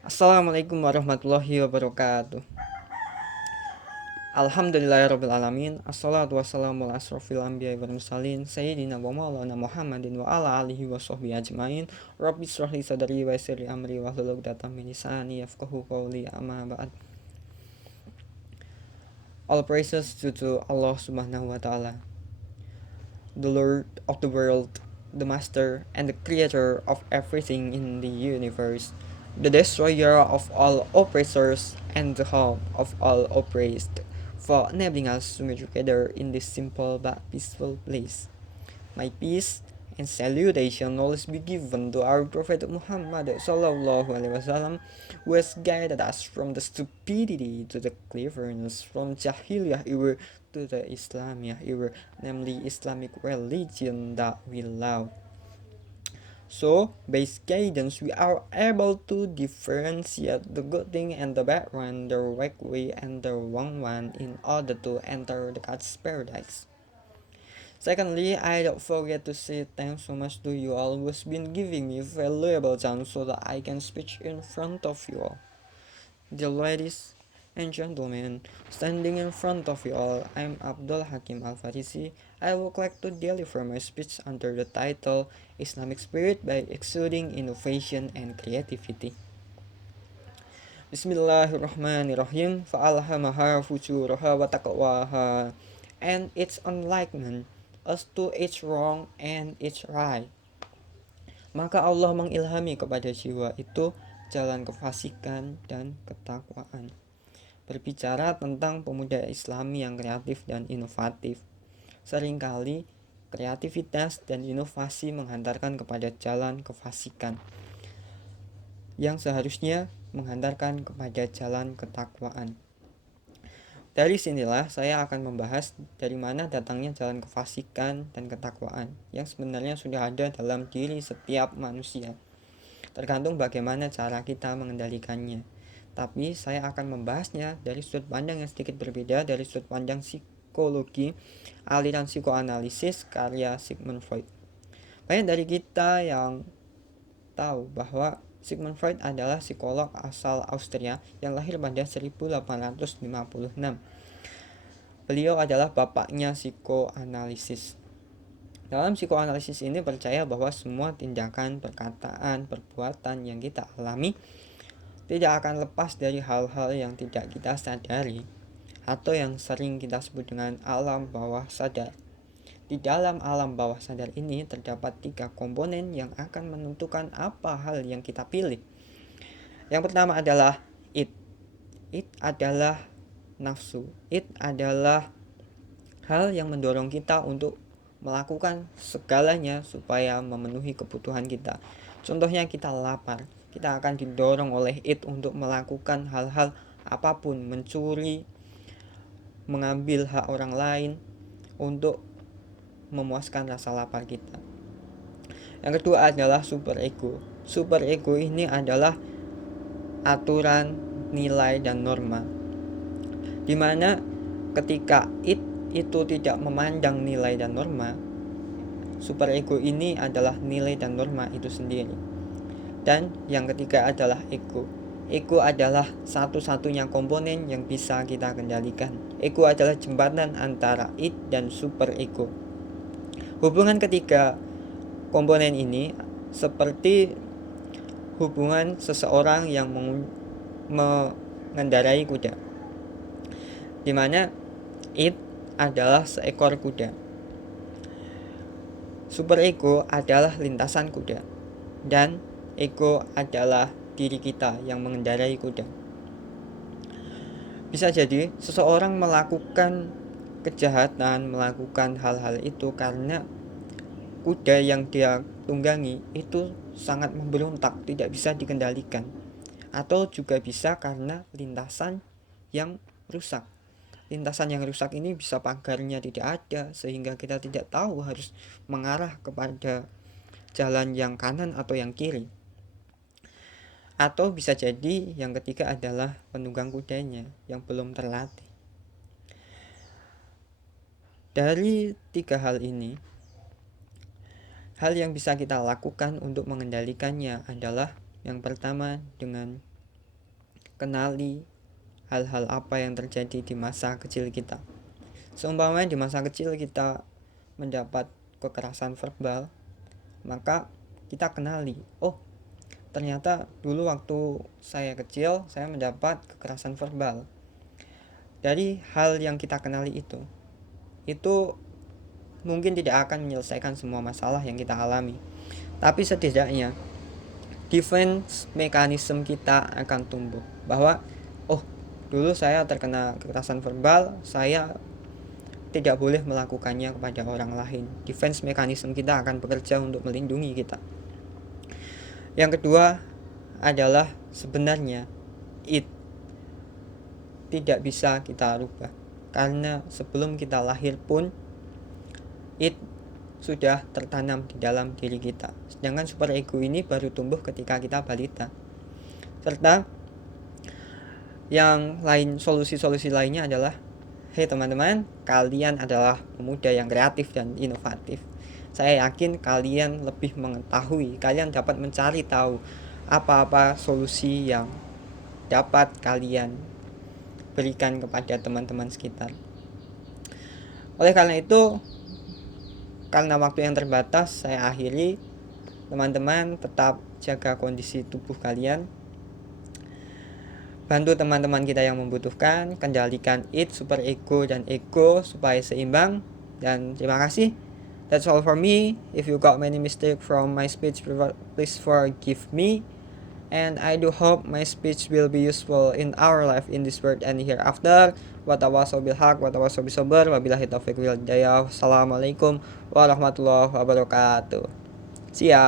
Assalamualaikum warahmatullahi wabarakatuh. Alhamdulillahirabbil alamin. Assalatu wassalamu ala asrofil anbiya'i wal mursalin sayyidina wa maulana Muhammadin wa ala alihi wa sahbihi ajmain. Rabbi shrah li sadri wa yassir li amri wahlul 'uqdatam min lisani yafqahu qawli. Amma ba'd. All praises to Allah Subhanahu wa taala, the Lord of the world, the master and the creator of everything in the universe, the destroyer of all oppressors and the home of all oppressed, for enabling us to meet together in this simple but peaceful place. My peace and salutation always be given to our Prophet Muhammad Sallallahu Alaihi Wasallam, who has guided us from the stupidity to the cleverness, from Jahiliyah era to the Islamiyah era, namely Islamic religion that we love. So, based guidance, we are able to differentiate the good thing and the bad one, the right way and the wrong one, in order to enter the God's paradise. Secondly, I don't forget to say thanks so much to you all who's been giving me valuable time so that I can speak in front of you all. Dear ladies and gentlemen, standing in front of you all, I'm Abdul Hakim Al Farisi. I would like to deliver my speech under the title Islamic Spirit by Exuding Innovation and Creativity. Bismillahirrahmanirrahim. Fa'alhamaha fujuraha wa taqwaha. And its enlightenment as to its wrong and its right. Maka Allah mengilhami kepada jiwa itu jalan kefasikan dan ketakwaan. Berbicara tentang pemuda Islami yang kreatif dan inovatif, seringkali kreativitas dan inovasi menghantarkan kepada jalan kefasikan yang seharusnya menghantarkan kepada jalan ketakwaan. Dari sinilah saya akan membahas dari mana datangnya jalan kefasikan dan ketakwaan yang sebenarnya sudah ada dalam diri setiap manusia. Tergantung bagaimana cara kita mengendalikannya. Tapi saya akan membahasnya dari sudut pandang yang sedikit berbeda, dari sudut pandang psikologi, aliran psikoanalisis karya Sigmund Freud. Banyak dari kita yang tahu bahwa Sigmund Freud adalah psikolog asal Austria yang lahir pada 1856. Beliau adalah bapaknya psikoanalisis. Dalam psikoanalisis ini percaya bahwa semua tindakan, perkataan, perbuatan yang kita alami tidak akan lepas dari hal-hal yang tidak kita sadari atau yang sering kita sebut dengan alam bawah sadar. Di dalam alam bawah sadar ini terdapat 3 komponen yang akan menentukan apa hal yang kita pilih. Yang pertama adalah id. Id adalah nafsu. Id adalah hal yang mendorong kita untuk melakukan segalanya supaya memenuhi kebutuhan kita. Contohnya kita lapar, kita akan didorong oleh id untuk melakukan hal-hal apapun, mencuri, mengambil hak orang lain untuk memuaskan rasa lapar kita. Yang kedua adalah super ego. Super ego ini adalah aturan, nilai, dan norma, dimana ketika itu tidak memandang nilai dan norma, super ego ini adalah nilai dan norma itu sendiri. Dan yang ketiga adalah ego. Ego adalah satu-satunya komponen yang bisa kita kendalikan. Ego adalah jembatan antara id dan super ego. Hubungan ketiga komponen ini seperti hubungan seseorang yang mengendarai kuda, dimana id adalah seekor kuda, super ego adalah lintasan kuda, dan ego adalah diri kita yang mengendarai kuda. Bisa jadi seseorang melakukan kejahatan, melakukan hal-hal itu karena kuda yang dia tunggangi itu sangat memberontak, tidak bisa dikendalikan. Atau juga bisa karena lintasan yang rusak. Lintasan yang rusak ini bisa pagarnya tidak ada, sehingga kita tidak tahu harus mengarah kepada jalan yang kanan atau yang kiri. Atau bisa jadi yang ketiga adalah penunggang kudanya yang belum terlatih. Dari 3 hal ini, hal yang bisa kita lakukan untuk mengendalikannya adalah yang pertama dengan kenali hal-hal apa yang terjadi di masa kecil kita. Seumpamanya di masa kecil kita mendapat kekerasan verbal, maka kita kenali, oh ternyata dulu waktu saya kecil saya mendapat kekerasan verbal. Dari hal yang kita kenali itu mungkin tidak akan menyelesaikan semua masalah yang kita alami, tapi setidaknya defense mekanisme kita akan tumbuh, bahwa oh dulu saya terkena kekerasan verbal, saya tidak boleh melakukannya kepada orang lain. Defense mekanisme kita akan bekerja untuk melindungi kita. Yang kedua adalah sebenarnya it tidak bisa kita rubah, karena sebelum kita lahir pun it sudah tertanam di dalam diri kita. Sedangkan super ego ini baru tumbuh ketika kita balita. Serta yang lain, solusi-solusi lainnya adalah, hei teman-teman, kalian adalah pemuda yang kreatif dan inovatif. Saya yakin kalian lebih mengetahui, kalian dapat mencari tahu apa-apa solusi yang dapat kalian berikan kepada teman-teman sekitar. Oleh karena itu, karena waktu yang terbatas, saya akhiri. Teman-teman tetap jaga kondisi tubuh kalian, bantu teman-teman kita yang membutuhkan, kendalikan super ego dan ego supaya seimbang. Dan terima kasih. That's all for me. If you got many mistakes from my speech, please forgive me. And I do hope my speech will be useful in our life in this world and hereafter. Wa tawassaw bil haq wa tawassaw bis sabr. Wabillahi taufiq wal hidayah. Wassalamualaikum warahmatullahi wabarakatuh. See ya.